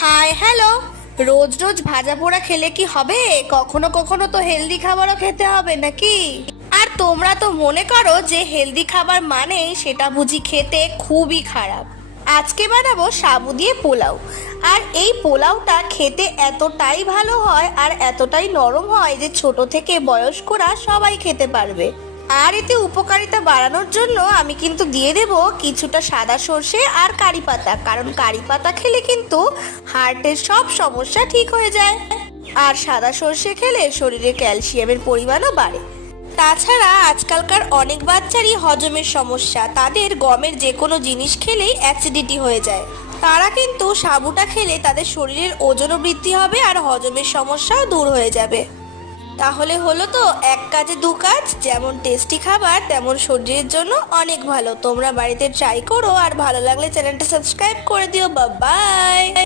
Hi hello. রোজ রোজ ভাজা পোড়া খেলে কি হবে? কখনো কখনো তো হেলদি খাবারও খেতে হবে নাকি? আর তোমরা তো মনে করো যে হেলদি খাবার মানে সেটা বুঝি খেতে খুবই খারাপ। আজকে বানাবো সাবু দিয়ে পোলাও। আর এই পোলাওটা খেতে এতটাই ভালো হয় আর এতটাই নরম হয় যে ছোট থেকে বয়স্করা সবাই খেতে পারবে। আর এতে উপকারিতা বাড়ানোর জন্য আমি কিন্তু দিয়ে দেব কিছুটা সাদা সর্ষে আর কারি পাতা, কারণ কারি পাতা খেলে কিন্তু হার্টের সব সমস্যা ঠিক হয়ে যায়। আর সাদা সর্ষে খেলে শরীরে ক্যালসিয়ামের পরিমাণও বাড়ে। তাছাড়া আজকালকার অনেক বাচ্চারই হজমের সমস্যা, তাদের গমের যে কোনো জিনিস খেলেই অ্যাসিডিটি হয়ে যায়। তারা কিন্তু সাবুটা খেলে তাদের শরীরের ওজনও বৃদ্ধি হবে আর হজমের সমস্যাও দূর হয়ে যাবে। তাহলে হলো তো এক কাজে দু কাজ, যেমন টেস্টি খাবার তেমন শরীরের জন্য অনেক ভালো। তোমরা বাড়িতে ট্রাই করো আর ভালো লাগলে চ্যানেলটা সাবস্ক্রাইব করে দিও। বাই।